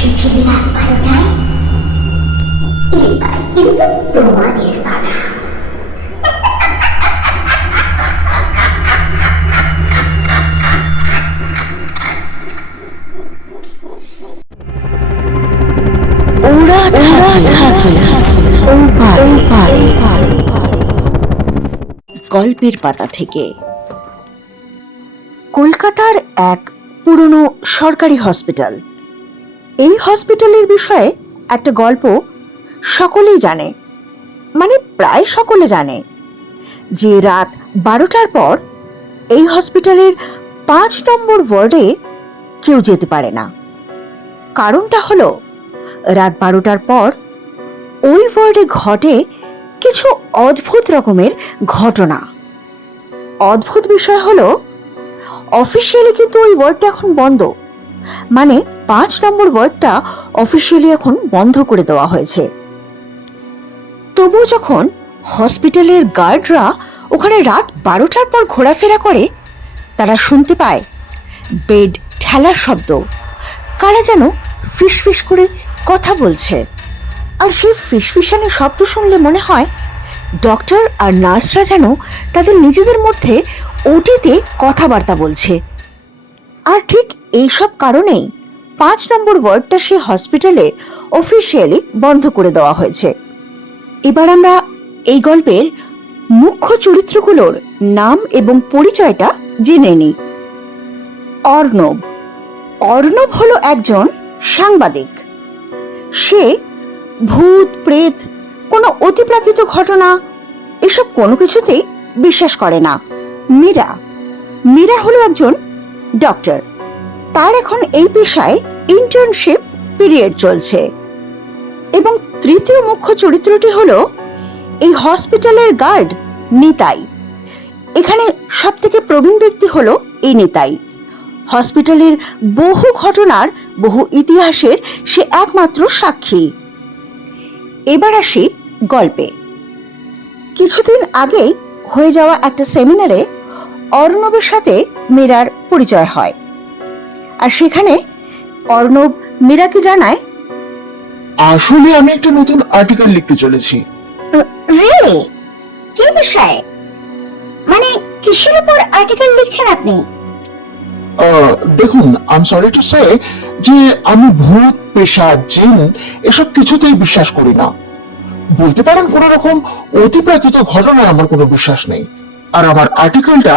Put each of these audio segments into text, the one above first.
এসেছিলে রাত বারোটায়? এবার কিন্তু তোমাদের পালা গল্পের পাতা থেকে। কলকাতার এক পুরনো সরকারি হসপিটাল। এই হসপিটালের বিষয়ে একটা গল্প সকলেই জানে। মানে প্রায় সকলে জানে যে রাত বারোটার পর এই হসপিটালের পাঁচ নম্বর ওয়ার্ডে কেউ যেতে পারে না। কারণটা হলো, রাত বারোটার পর ওই ওয়ার্ডে ঘটে কিছু অদ্ভুত রকমের ঘটনা। অদ্ভুত বিষয় হলো অফিসিয়ালি কিন্তু ওই ওয়ার্ডটা এখন বন্ধ। মানে পাঁচ নম্বর ওয়ার্ডটা অফিসিয়ালি এখন বন্ধ করে দেওয়া হয়েছে। তবুও যখন হসপিটালের গার্ডরা ওখানে রাত বারোটার পর ঘোরাফেরা করে, তারা শুনতে পায়, বেড ঠেলার শব্দ। কারা যেন ফিসফিস করে কথা বলছে। আর সেই ফিসফিসানি শব্দ শুনলে মনে হয় ডক্টর আর নার্সরা যেন তাদের নিজেদের মধ্যে ওটিতে কথাবার্তা বলছে। আর ঠিক এইসব কারণেই পাঁচ নম্বর ওয়ার্ডটা সেই হসপিটালে অফিসিয়ালি বন্ধ করে দেওয়া হয়েছে। এবার আমরা এই গল্পের মুখ্য চরিত্রগুলোর নাম এবং পরিচয়টা জেনে নিই। অর্ণব। অর্ণব হলো একজন সাংবাদিক। সে ভূত, প্রেত, কোনো অতিপ্রাকৃত ঘটনা, এসব কোনো কিছুতেই বিশ্বাস করে না। মীরা। মীরা হলো একজন ডক্টর তার এখন এই পেশায় ইন্টার্নশিপ পিরিয়ড চলছে। এবং তৃতীয় মুখ্য চরিত্রটি হলো এই হসপিটালের গার্ড নিতাই। এখানে সব থেকে প্রবীণ ব্যক্তি হলো এই নিতাই। হসপিটালের বহু ঘটনার বহু ইতিহাসের সে একমাত্র সাক্ষী। এবার আসি গল্পে। কিছুদিন আগেই হয়ে যাওয়া একটা সেমিনারে অর্ণবের সাথে মীরার পরিচয় হয়। আর সেখানে অর্ণব মীরাকে জানায় আসলে আমি একটা নতুন আর্টিকেল লিখতে চলেছি। রিয়েলি কি বিষয়ে? মানে কিসের উপর আর্টিকেল লিখছেন আপনি? দেখুন আই সরি টু সে যে আমি ভূত পেশা জিন এসব কিছুতেই বিশ্বাস করি না। বলতে পারেন কোন রকম অতিপ্রাকৃত ঘটনায় আমার কোনো বিশ্বাস নেই। আর আমার আর্টিকেলটা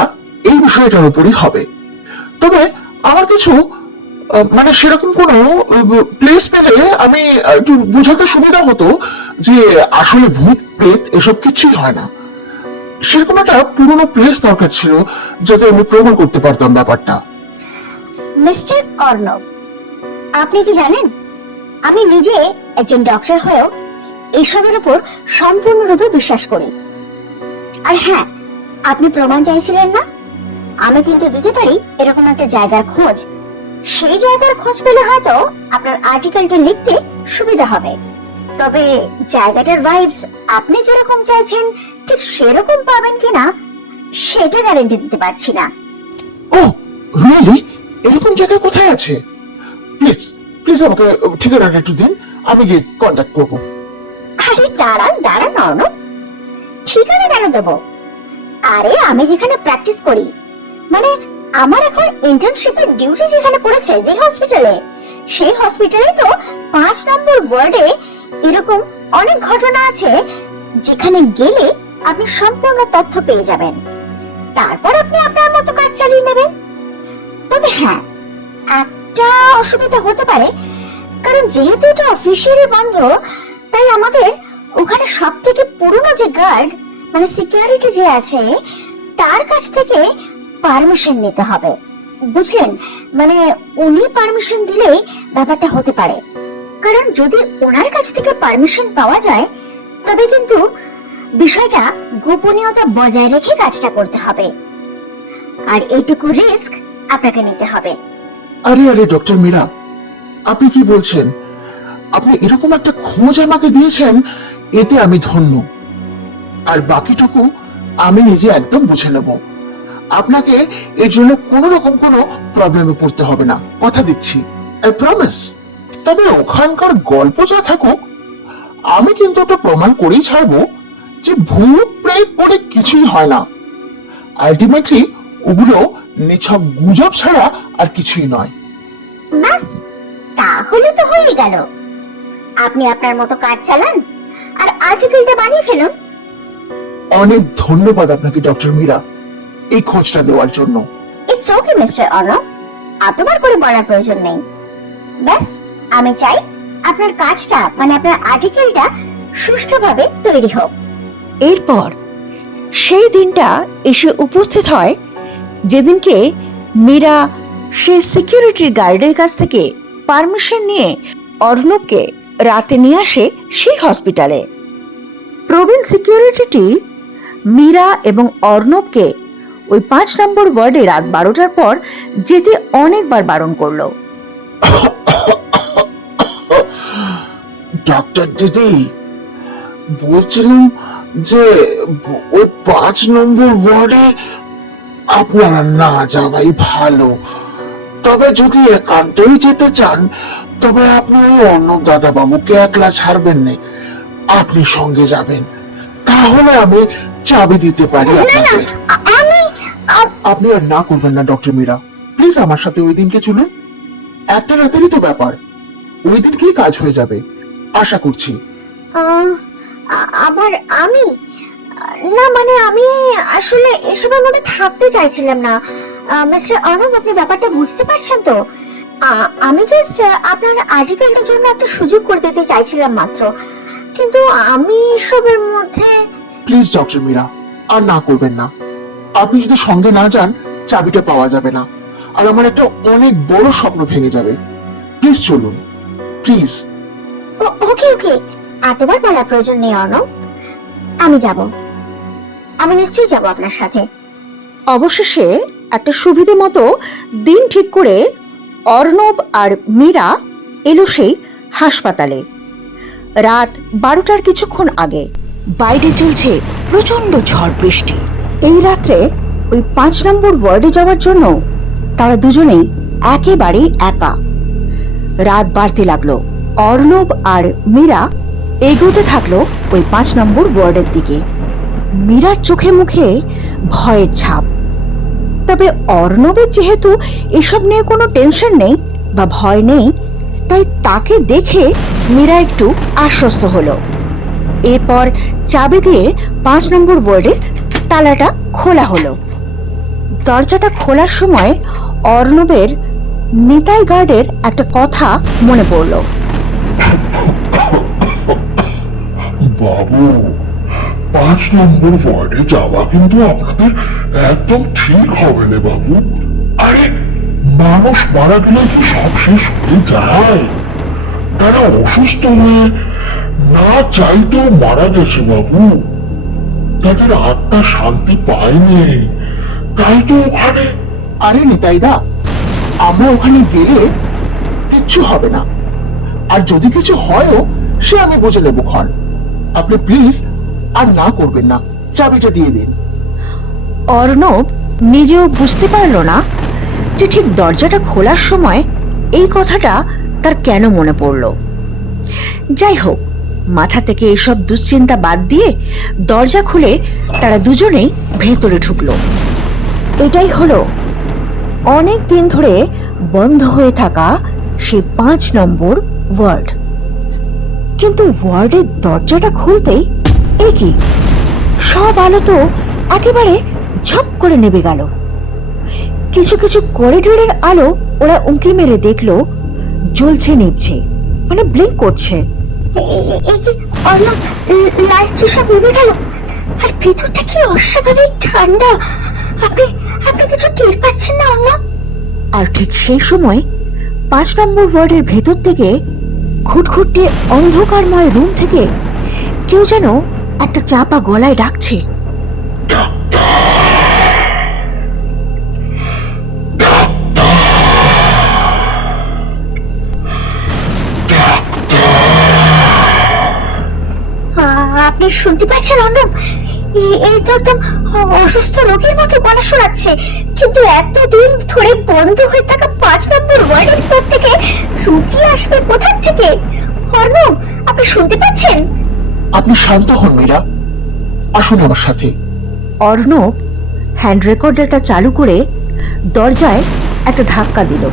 এই বিষয়টার উপরই হবে। তবে আমার কিছু মানে সেরকম কোনো প্লেস পেলে আমি একটু বোঝাতে সুবিধা হতো যে আসলে ভূত, প্রেত এসব কিছুই হয় না। সেরকম একটা পুরনো প্লেস দরকার ছিল যাতে আমি প্রমাণ করতে পারতাম ব্যাপারটা। মিস্টার অর্ণব, আপনি কি জানেন? আমি নিজে একজন ডক্টর হয়েও এইসবের উপর সম্পূর্ণরূপে বিশ্বাস করি। আর হ্যাঁ আপনি প্রমাণ চাইছিলেন না? আমি কিন্তু দিতে পারি এরকম একটা জায়গার খোঁজ। সেই জায়গার খোঁজ পেলে হয়তো আপনার আর্টিকেলটা লিখতে সুবিধা হবে। তবে জায়গাটার ভাইবস আপনি যেরকম চাইছেন ঠিক সেরকম পাবেন কিনা সেটা গ্যারেন্টি দিতে পারছি না। ও রিয়েলি এরকম জায়গা কোথায় আছে? প্লিজ প্লিজ আমাকে ঠিকানাটা একটু দিন আমি গিয়ে কন্ট্যাক্ট করব। আরে দাঁড়ান দাঁড়ান অর্ণব। ঠিকানা কেন দেব? আরে আমি যেখানে প্র্যাকটিস করি মানে আমার এখন ইন্টার্নশিপের ডিউটি যেখানে পড়েছে যে হসপিটালে সেই হসপিটালে তো পাঁচ নম্বর ওয়ার্ডে এরকম অনেক ঘটনা আছে যেখানে গেলে আপনি সম্পূর্ণ তথ্য পেয়ে যাবেন। তারপর আপনি আপনার মতো কাজ চালিয়ে নেবেন। তবে হ্যাঁ একটা অসুবিধা হতে পারে, কারণ যেহেতু এটা অফিসিয়ালি বন্ধ, তাই আমাদের ওখানে সব থেকে পুরনো যে গার্ড মানে সিকিউরিটি যে আছে, তার কাছ থেকে পারমিশন নিতে হবে। বুঝলেন? মানে উনি পারমিশন দিলেই ব্যাপারটা হতে পারে। কারণ যদি ওনার কাছ থেকে পারমিশন পাওয়া যায়, তবে কিন্তু বিষয়টা গোপনীয়তা বজায় রেখে কাজটা করতে হবে। আর এইটুকু রিস্ক আপনাকে নিতে হবে। আরে আরে ডক্টর মীরা, আপনি কি বলছেন? আপনি এরকম একটা খোঁজ আমাকে দিয়েছেন, এতে আমি ধন্য। আর বাকিটুকু আমি নিজে একদম বুঝে নেব। আপনাকে এর জন্য কোনো রকম কোনো প্রবলেমে পড়তে হবে না। কথা দিচ্ছি। আই প্রমিস তবে ওখানকার গল্প যা থাকুক আমি কিন্তু ওটা প্রমাণ করেই ছাড়বো যে ভূত প্রেত বলে কিছুই হয় না। আলটিমেটলি ওগুলো নিছক গুজব ছাড়া আর কিছুই নয়। ব্যাস তাহলে তো হয়ে গেল। আপনি আপনার মতো কাজ চালান আর আর্টিকেলটা বানিয়ে ফেলুন। অনেক ধন্যবাদ আপনাকে ডক্টর মীরা। এই খোঁজটা দেওয়ার জন্য। ইটস ওকে মিস্টার অর্ণব এতবার করে বলার প্রয়োজন নেই। ব্যাস আমি চাই আপনার কাজটা মানে আপনার আর্টিকেলটা সুষ্ঠুভাবে তৈরি হোক। এরপর সেই দিনটা এসে উপস্থিত হয় যেদিনকে মীরা সে সিকিউরিটির গার্ডের কাছ থেকে পারমিশন নিয়ে অর্ণবকে রাতে নিয়ে আসে সেই হসপিটালে প্রবীণ সিকিউরিটিটি মীরা এবং অর্ণবকে ওই পাঁচ নম্বর ওয়ার্ডে রাত বারোটার পর যেতে অনেকবার বারণ করল। ডাক্তার দিদি বলছিলাম যে ওই পাঁচ নম্বর ওয়ার্ডে আপনারা না যাওয়াই ভালো। তবে যদি একান্তই যেতে চান তবে আপনি ওই অর্ণব দাদা বাবুকে একলা ছাড়বেন না। আপনি সঙ্গে যাবেন। তাহলে আমি চাবি দিতে পারি আপনাকে। আপনি আর না করবেন না ডক্টর মীরা। প্লিজ আমার সাথে ওই দিনকে চলুন। একটা রাতেরই তো ব্যাপার। ওই দিন কি কাজ হয়ে যাবে। আশা করছি। আবার আমি? না মানে আমি আসলে এসবের মধ্যে থাকতে চাইছিলাম না। মিস্টার অর্ণব আপনি ব্যাপারটা বুঝতে পারছেন তো? আমি জাস্ট আপনার আর্টিকেলটার জন্য একটা সুযোগ করে দিতে চাইছিলাম মাত্র। কিন্তু আমি এসবের মধ্যে প্লিজ ডক্টর মীরা আর না করবেন না। আপনি যদি সঙ্গে না যান চাবিটা পাওয়া যাবে না। আর আমার একটা অনেক বড় স্বপ্ন ভেঙে যাবে। প্লিজ চলুন। প্লিজ। ও- ওকে। ওকে এতবার বলার প্রয়োজন নেই অর্ণব। আমি যাব। আমি নিশ্চয়ই যাব আপনার সাথে। অবশেষে একটা সুবিধে মতো দিন ঠিক করে অর্ণব আর মীরা এলো সেই হাসপাতালে। রাত বারোটার কিছুক্ষণ আগে। বাইরে চলছে প্রচণ্ড ঝড় বৃষ্টি। এই রাত্রে ওই পাঁচ নম্বর ওয়ার্ডে যাওয়ার জন্য তারা দুজনেই একেবারেই একা। রাত বাড়তে লাগল। অর্ণব আর মীরা এগোতে থাকল ওই পাঁচ নম্বর ওয়ার্ডের দিকে। মীরার চোখে মুখে ভয়ের ছাপ। তবে অর্ণবের যেহেতু এসব নিয়ে কোনো টেনশন নেই বা ভয় নেই, তাই তাকে দেখে মীরা একটু আশ্বস্ত হলো। এরপর চাবি দিয়ে পাঁচ নম্বর ওয়ার্ডের তালাটা খোলা হলো। দরজাটা খোলার সময় অর্ণবের নিতাই গার্ডের একটা কথা মনে পড়ল। বাবু, পাঁচ নম্বর ওয়ার্ডে যাওয়া কিন্তু আপনাদের একদম ঠিক হবে না বাবু। আরে, মানুষ মারা গেলে কি সব শেষ হয়ে যায়। তারা অসুস্থ হয়ে না চাইতেও মারা গেছে বাবু। তাদের আত্মা শান্তি পায়নি। তাই তো ওখানে আরে নিতাইদা আমরা ওখানে গেলে কিচ্ছু হবে না। আর যদি কিছু হয়ও সে আমি বুঝে নেব ক্ষণ। আপনি প্লিজ আর না করবেন না। চাবিটা দিয়ে দিন। অর্ণব নিজেও বুঝতে পারল না যে ঠিক দরজাটা খোলার সময় এই কথাটা তার কেন মনে পড়ল। যাই হোক মাথা থেকে এসব দুশ্চিন্তা বাদ দিয়ে দরজা খুলে তারা দুজনেই ভেতরে ঢুকলো। এটাই হলো অনেক দিন ধরে বন্ধ হয়ে থাকা সে পাঁচ নম্বর ওয়ার্ড। কিন্তু ওয়ার্ডের দরজাটা খুলতেই এ কি? সব আলো তো একেবারে ঝপ করে নেবে গেল। কিছু কিছু করিডোরের আলো ওরা উঁকি মেরে দেখল, জ্বলছে নিভছে মানে ব্লিঙ্ক করছে। অর্ণব লাইট যে সব নেমে গেল, আর ভেতরটা কি অস্বাভাবিক ঠান্ডা? আপনি আপনি কিছু টের পাচ্ছেন না, অর্ণব? আর ঠিক সেই সময় পাঁচ নম্বর ওয়ার্ডের ভেতর থেকে খুটখুটে অন্ধকারময় রুম থেকে কেউ যেন একটা চাপা গলায় ডাকছে। আপনি শুনতে পাচ্ছেন অর্ণব এই তো একদম অসুস্থ রোগীর মতো গলা শোনাচ্ছে। কিন্তু এতদিন ধরে বন্ধ হয়ে থাকা পাঁচ নম্বর ওয়ার্ডের ভিতর থেকে রুগী আসবে কোথা থেকে? অর্ণব আপনি শুনতে পাচ্ছেন? আপনি শান্ত হন মীরা। আসুন আমার সাথে। অর্ণব হ্যান্ড রেকর্ডারটা চালু করে দরজায় একটা ধাক্কা দিল।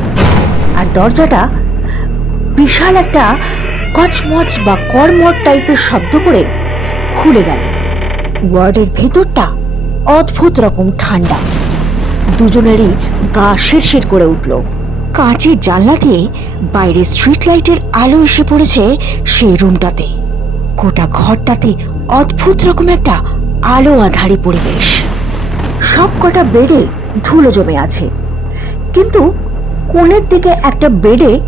আর দরজাটা বিশাল একটা কচমচ বা কর্মট টাইপের শব্দ করে খুলে গেল। ওয়ার্ডের ভেতরটা অদ্ভুত রকম ঠান্ডা। দুজনেরই গা শিরশির করে উঠল। কাঁচের জানলা দিয়ে বাইরে স্ট্রিট লাইটের আলো এসে পড়েছে সেই রুমটাতে গোটা ঘরটাতে অদ্ভুত রকম একটা আলো আধারি পরিবেশ। সব কটা বেডে ধুলো জমে আছে। কিন্তু কোণের দিকে একটা বেডে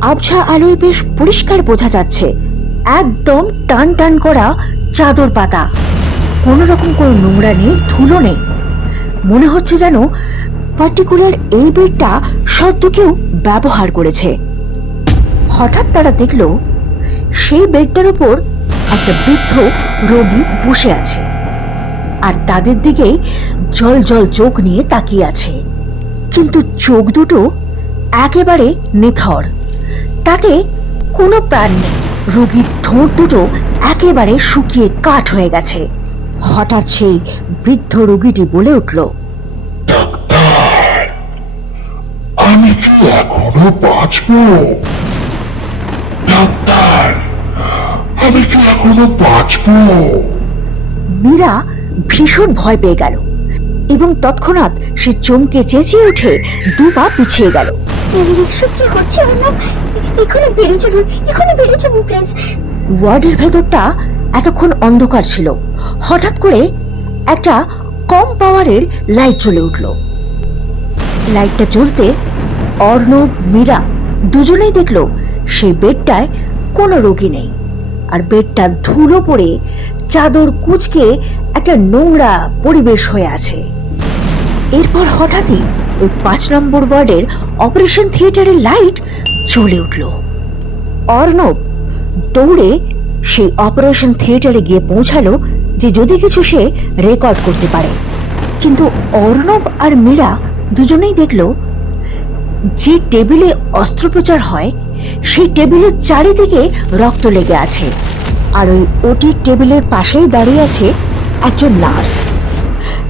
আবছা আলোয় বেশ পরিষ্কার বোঝা যাচ্ছে। একদম টান টান করা চাদর পাতা। কোনো রকম কোনো নোংরা নেই, ধুলো নেই। মনে হচ্ছে যেন পার্টিকুলার এই বেডটা সদ্য কেউ ব্যবহার করেছে। হঠাৎ তারা দেখল, সেই বেডটার উপর একটা বৃদ্ধ রোগী বসে আছে। আর তাদের দিকেই জল জল চোখ নিয়ে তাকিয়ে আছে। কিন্তু চোখ দুটো একেবারে নিথর। তাতে কোনো প্রাণ নেই। রোগীর ঠোঁট দুটো একেবারে শুকিয়ে কাঠ হয়ে গেছে। হঠাৎ সেই বৃদ্ধ রোগীটি বলে উঠল আমি কি এখনও বাঁচবো? ডাক্তার আমি কি এখনও বাঁচবো? মীরা ভীষণ ভয় পেয়ে গেল এবং তৎক্ষণাৎ সে চমকে চেঁচিয়ে উঠে দু পা পিছিয়ে গেল। এসব কি হচ্ছে অর্ণব? এখানে বেরিয়ে চলুন এখানে বেরিয়ে চলুন প্লিজ। ওয়ার্ডের ভেতরটা এতক্ষণ অন্ধকার ছিল। হঠাৎ করে একটা কম পাওয়ারের লাইট জ্বলে উঠল। লাইটটা জ্বলতে অর্ণব, মীরা দুজনেই দেখল সেই বেডটায় কোনো রোগী নেই আর বেডটা ধুলো পড়ে চাদর কুচকে একটা নোংরা পরিবেশ হয়ে আছে। এরপর হঠাৎই ওই পাঁচ নম্বর ওয়ার্ডের অপারেশন থিয়েটারের লাইট জ্বলে উঠল। অর্ণব দৌড়ে সেই অপারেশন থিয়েটারে গিয়ে পৌঁছালো যে যদি কিছু সে রেকর্ড করতে পারে। কিন্তু অর্ণব আর মীরা দুজনেই দেখল, যে টেবিলে অস্ত্রোপচার হয়, সেই টেবিলের চারিদিকে রক্ত লেগে আছে। আর ওই ওটির টেবিলের পাশেই দাঁড়িয়ে আছে একজন নার্স।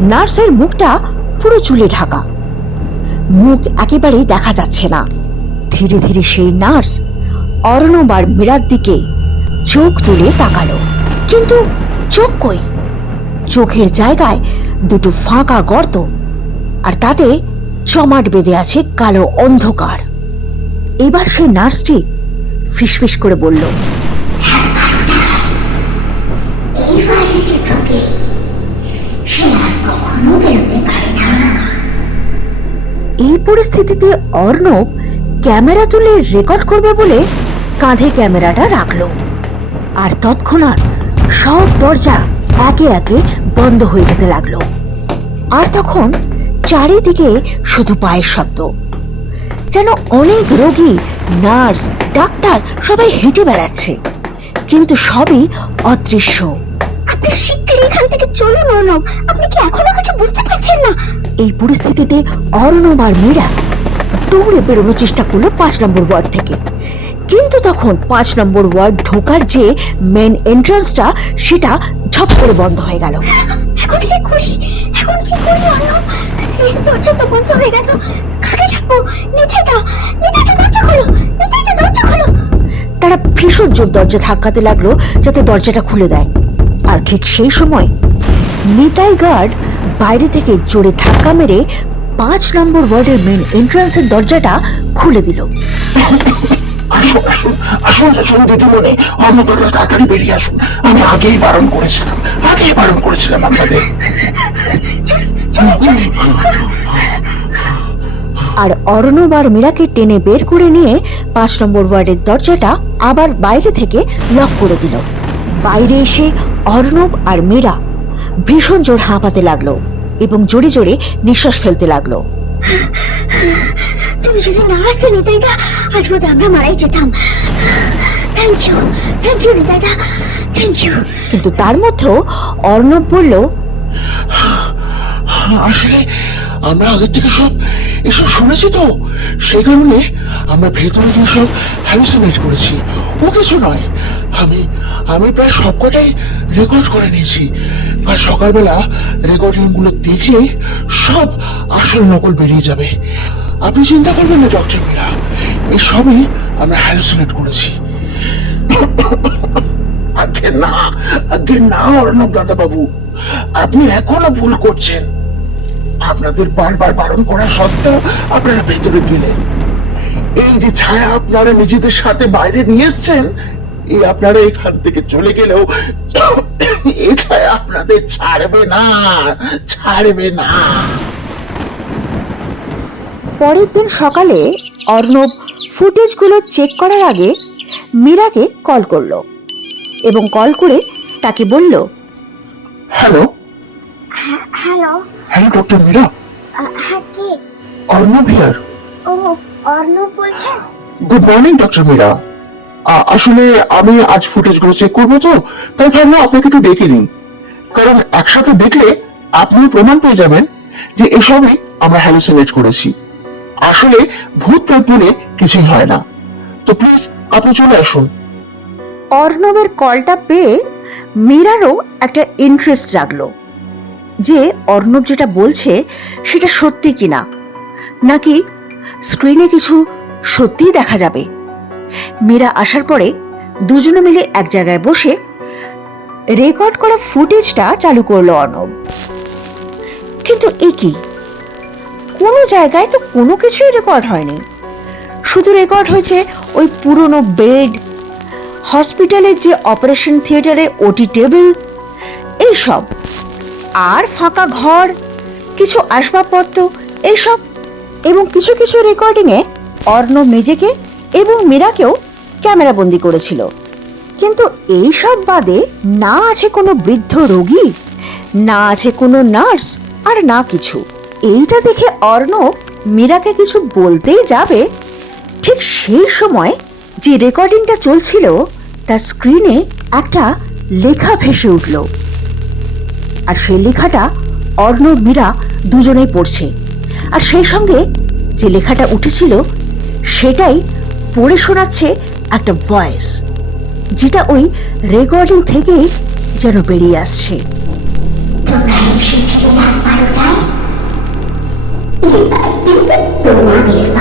নার্সের মুখটা পুরো চুলে ঢাকা। মুখ একেবারেই দেখা যাচ্ছে না। ধীরে ধীরে সেই নার্স অর্ণব আর মীরার দিকে চোখ তুলে তাকালো। কিন্তু চোখ কই? চোখের জায়গায় দুটো ফাঁকা গর্ত আর তাতে জমাট বেঁধে আছে কালো অন্ধকার। এবার সেই নার্সটি ফিসফিস করে বলল সে এই পরিস্থিতিতে অর্ণব ক্যামেরা তুলে রেকর্ড করবে বলে কাঁধে ক্যামেরাটা রাখল। আর তৎক্ষণাৎ সব দরজা একে একে বন্ধ হয়ে যেতে লাগল। আর তখন চারিদিকে শুধু পায়ের শব্দ। যেন অনেক রোগী নার্স ডাক্তার সবাই হেঁটে বেড়াচ্ছে। কিন্তু সবই অদৃশ্য। আপনি শিগগিরই এখান থেকে চলুন অর্ণব। আপনি কি এখনও কিছু বুঝতে পারছেন না? এই পরিস্থিতিতে অর্ণব আর মীরা দৌড়ে বেরোনোর চেষ্টা করল পাঁচ নম্বর ওয়ার্ড থেকে। কিন্তু তখন পাঁচ নম্বর ওয়ার্ড ঢোকার যে মেন এন্ট্রান্সটা সেটা ঝপ করে বন্ধ হয়ে গেল। এখন কি করি? এখন কি করি অর্ণব দরজা তো বন্ধ হয়ে গেল। কাকে ডাকবো নিতাই দাও দরজা খোলো। নিতাই দরজা খোলো। তারা ভীষণ জোর দরজা ধাক্কাতে লাগল যাতে দরজাটা খুলে দেয়। আর ঠিক সেই সময় নিতাই গার্ড বাইরে থেকে জোরে ধাক্কা মেরে পাঁচ নম্বর ওয়ার্ডের মেন এন্ট্রান্সের দরজাটা খুলে দিল। আসুন আসুন আসুন আসুন দিদিমণি অন্নদাতা তাড়াতাড়ি বেরিয়ে আসুন। আমি আগেই বারণ করেছিলাম, আগেই বারণ করেছিলাম আপনাদের। আর অর্ণব আর মীরাকে টেনে বের করে নিয়ে পাঁচ নম্বর ওয়ার্ডের দরজাটা আবার বাইরে থেকে লক করে দিল। বাইরে এসে অর্ণব আর মীরা ভীষণ জোর হাঁপাতে লাগল এবং জোরে জোরে নিঃশ্বাস ফেলতে লাগল। তুমি যদি না আসতে নিতাই দা আজ বোধ আমরা মারাই যেতাম। Thank you thank you Nitai da thank you কিন্তু তার মধ্যেও অর্ণব বলল আসলে আমরা আগের থেকে সব এসব শুনেছি তো। সেই কারণে আমরা ভেতরে গিয়ে সব হ্যালুসিনেট করেছি। ও কিছু নয়। আমি আমি প্রায় সবকটাই রেকর্ড করে নিয়েছি। আর সকালবেলা রেকর্ডিংগুলো দেখলে সব আসল নকল বেরিয়ে যাবে। আপনি চিন্তা করবেন না ডক্টর মীরা। এসবই আমরা হ্যালুসিনেট করেছি। আগে না আগে না, অর্ণব দাদা বাবু আপনি এখনও ভুল করছেন। আপনাদের বারবার বারণ করা সত্ত্বেও আপনারা ভেতরে গেলেন। এই যে ছায়া আপনারা নিজেদের সাথে বাইরে নিয়ে এসছেন, এই আপনারা এখান থেকে চলে গেলেও এই ছায়া আপনাদের ছাড়বে না ছাড়বে না। পরের দিন সকালে অর্ণব ফুটেজগুলো চেক করার আগে মীরাকে কল করল এবং কল করে তাকে বলল hello hello hello doctor Meera? হ্যাঁ কে? অর্ণব হিয়ার ও অর্ণব বলছেন? Good morning doctor Meera. আসলে আমি আজ ফুটেজগুলো চেক করব তো তাই ভাবলাম আপনাকে একটু ডেকে নিই। কারণ একসাথে দেখলে আপনি প্রমাণ পেয়ে যাবেন যে এসবই আমরা হ্যালুসিনেট করেছি। আসলে ভূত প্রেত বলে কিছুই হয় না। তো প্লিজ আপনি চলে আসুন। অর্ণবের কলটা পেয়ে মীরারও একটা ইন্টারেস্ট জাগলো। যে অর্ণব যেটা বলছে সেটা সত্যি কিনা? নাকি স্ক্রিনে কিছু সত্যিই দেখা যাবে? মীরা আসার পরে দুজনে মিলে এক জায়গায় বসে রেকর্ড করা ফুটেজটা চালু করল অর্ণব। কিন্তু এ কি? কোনো জায়গায় তো কোনো কিছুই রেকর্ড হয়নি। শুধু রেকর্ড হয়েছে ওই পুরনো বেড হসপিটালের যে অপারেশন থিয়েটারে ওটি টেবিল এইসব। আর ফাঁকা ঘর, কিছু আসবাবপত্র, এইসব। এবং কিছু কিছু রেকর্ডিংয়ে অর্ণব নিজেকে এবং মীরাকেও ক্যামেরাবন্দি করেছিল। কিন্তু এই সব বাদে না আছে কোনো বৃদ্ধ রোগী, না আছে কোনো নার্স আর না কিছু। এইটা দেখে অর্ণব মীরাকে কিছু বলতেই যাবে। ঠিক সেই সময় যে রেকর্ডিংটা চলছিল, তার স্ক্রিনে একটা লেখা ভেসে উঠল। আর সেই লেখাটা অর্ণব মীরা দুজনেই পড়ছে। আর সেই সঙ্গে যে লেখাটা উঠেছিল, সেটাই পড়ে শোনাচ্ছে একটা ভয়েস, যেটা ওই রেকর্ডিং থেকেই যেন বেরিয়ে আসছে। তোমরা এসেছিলে বারোটায় এবার কিন্তু তোমাদের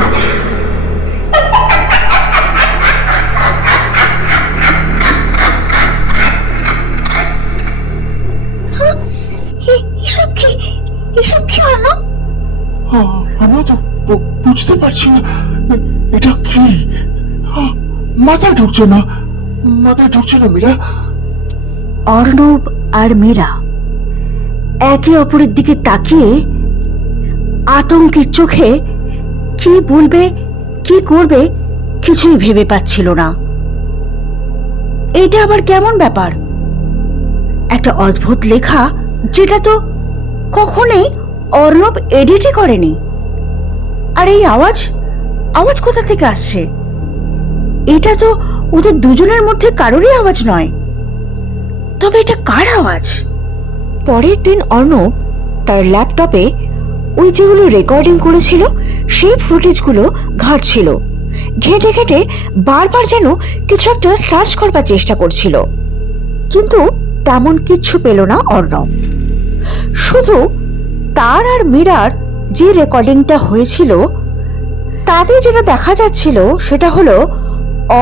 পালা তো বুঝতে পারছি না এটা কি মাথায় ঢুকছে না মাথায় ঢুকছে না মীরা অর্ণব আর মীরা একে অপরের দিকে তাকিয়ে আতঙ্কের চোখে কি বলবে, কি করবে, কিছুই ভেবে পাচ্ছিল না। এটা আবার কেমন ব্যাপার? একটা অদ্ভুত লেখা যেটা তো কখনোই অর্ণব এডিটই করেনি। আর এই আওয়াজ আওয়াজ কোথা থেকে আসছে? এটা তো ওদের দুজনের মধ্যে কারোরই আওয়াজ নয়। তবে এটা কার আওয়াজ? পরের দিন অর্ণব তার ল্যাপটপে ওই যেগুলো রেকর্ডিং করেছিল, সেই ফুটেজগুলো ঘাঁটছিল। ঘেঁটে ঘেঁটে বারবার যেন কিছু একটা সার্চ করবার চেষ্টা করছিল। কিন্তু তেমন কিচ্ছু পেল না অর্ণব। শুধু তার আর মীরার যে রেকর্ডিংটা হয়েছিল, তাতে যেটা দেখা যাচ্ছিল সেটা হলো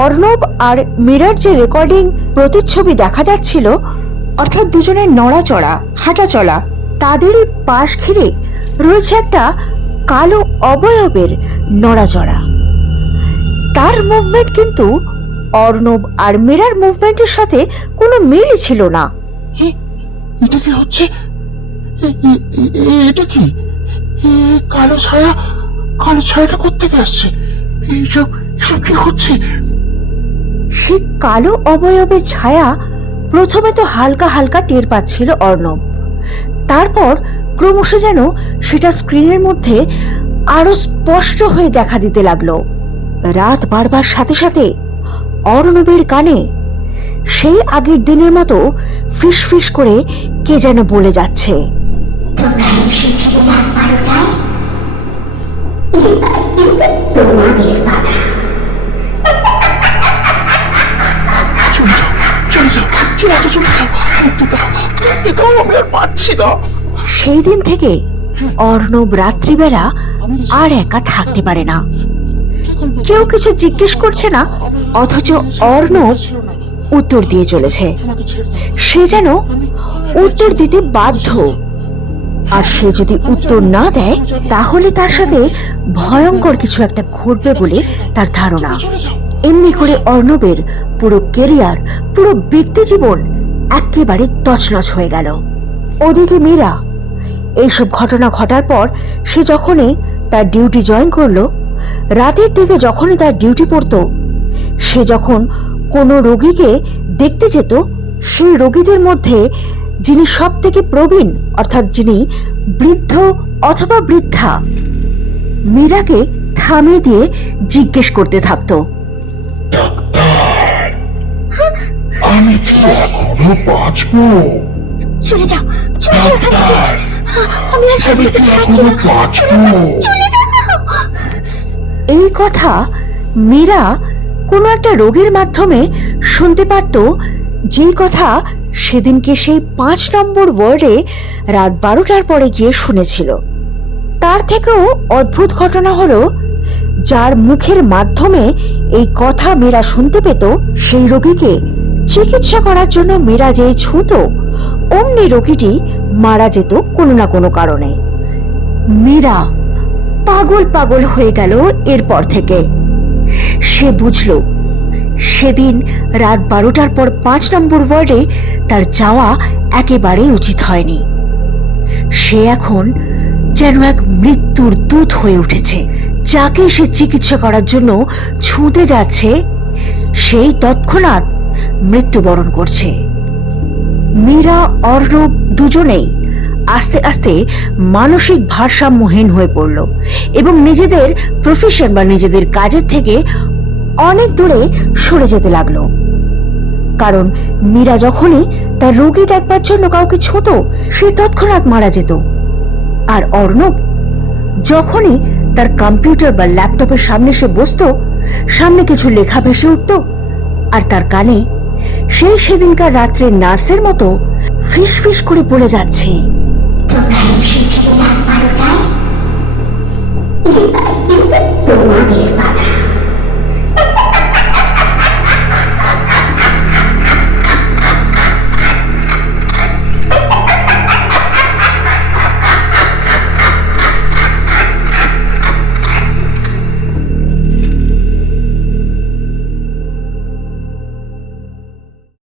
অর্ণব আর মীরার যে রেকর্ডিং প্রতিচ্ছবি দেখা যাচ্ছিল, অর্থাৎ দুজনের নড়াচড়া হাঁটা চলা তাদেরই পাশ ঘিরে রয়েছে একটা কালো অবয়বের নড়াচড়া। তার মুভমেন্ট কিন্তু অর্ণব আর মীরার মুভমেন্টের সাথে কোনো মিলই ছিল না। এটা কি হচ্ছে? এটা কি? কালো ছায়া? কালো ছায়াটা কোথেকে আসছে? এইসব এসব কি হচ্ছে? সে কালো অবয়বের ছায়া প্রথমে তো হালকা হালকা টের পাচ্ছিল অর্ণব। তারপর ক্রমশ যেন সেটা স্ক্রিনের মধ্যে আরও স্পষ্ট হয়ে দেখা দিতে লাগল। রাত বাড়বার সাথে সাথে অর্ণবের কানে সেই আগের দিনের মতো ফিস ফিস করে কে যেন বলে যাচ্ছে। চলে যাও চলে যাও। চলে যাও। মুক্তি দাও আমি আর না। সেই দিন থেকে অর্ণব রাত্রিবেলা আর একা থাকতে পারে না। কেউ কিছু জিজ্ঞেস করছে না, অথচ অর্ণব উত্তর দিয়ে চলেছে। সে যেন উত্তর দিতে বাধ্য। আর সে যদি উত্তর না দেয়, তাহলে তার সাথে ভয়ঙ্কর কিছু একটা ঘটবে বলে তার ধারণা। এমনি করে অর্ণবের পুরো কেরিয়ার, পুরো ব্যক্তি জীবন একেবারে তছনছ হয়ে গেল। ওদিকে মীরা এইসব ঘটনা ঘটার পর সে যখনই তার ডিউটি জয়েন করল রাতের দিকে যখনই তার ডিউটি পড়তো সে যখন কোনো রোগীকে দেখতে যেত সেই রোগীদের মধ্যে যিনি সব থেকে প্রবীণ অর্থাৎ যিনি বৃদ্ধ অথবা বৃদ্ধা মীরাকে থামিয়ে দিয়ে জিজ্ঞেস করতে থাকতো। আমি কি এখনও বাঁচবো? চলে যাও চলে যাও এখান থেকে। আমি আর সহ্য করতে পারছি এখনও না। বাঁচবো চলে যাও এই কথা মীরা কোনো একটা রোগীর মাধ্যমে শুনতে পারত যেই কথা সেদিনকে সেই পাঁচ নম্বর ওয়ার্ডে রাত বারোটার পরে গিয়ে শুনেছিল। তার থেকেও অদ্ভুত ঘটনা হলো যার মুখের মাধ্যমে এই কথা মীরা শুনতে পেত সেই রোগীকে চিকিৎসা করার জন্য মীরা যেই ছুঁত অমনি রোগীটি মারা যেত কোনো না কোনো কারণে। মীরা পাগল পাগল হয়ে গেল এরপর থেকে। সে বুঝল, সেদিন রাত বারোটার পর পাঁচ নম্বর ওয়ার্ডে তার যাওয়া একেবারেই উচিত হয়নি। সে এখন যেন এক মৃত্যুর দূত হয়ে উঠেছে। যাকে সে চিকিৎসা করার জন্য ছুঁতে যাচ্ছে, সেই তৎক্ষণাৎ মৃত্যুবরণ করছে। মীরা, অর্ণব দুজনেই আস্তে আস্তে মানসিক ভারসাম্যহীন হয়ে পড়ল এবং নিজেদের প্রফেশন বা নিজেদের কাজের থেকে অনেক দূরে সরে যেতে লাগল। কারণ মীরা যখনই তার রোগী দেখবার জন্য কাউকে ছুঁত সে তৎক্ষণাৎ মারা যেত। আর অর্ণব যখনই তার কম্পিউটার বা ল্যাপটপের সামনে সে বসতো, সামনে কিছু লেখা ভেসে উঠত, আর তার কানে সেই সেদিনকার রাত্রে নার্সের মতো ফিস ফিস করে বলে যাচ্ছে। তোমরা এসেছিলে রাত বারোটায়? এবার কিন্তু তোমাদের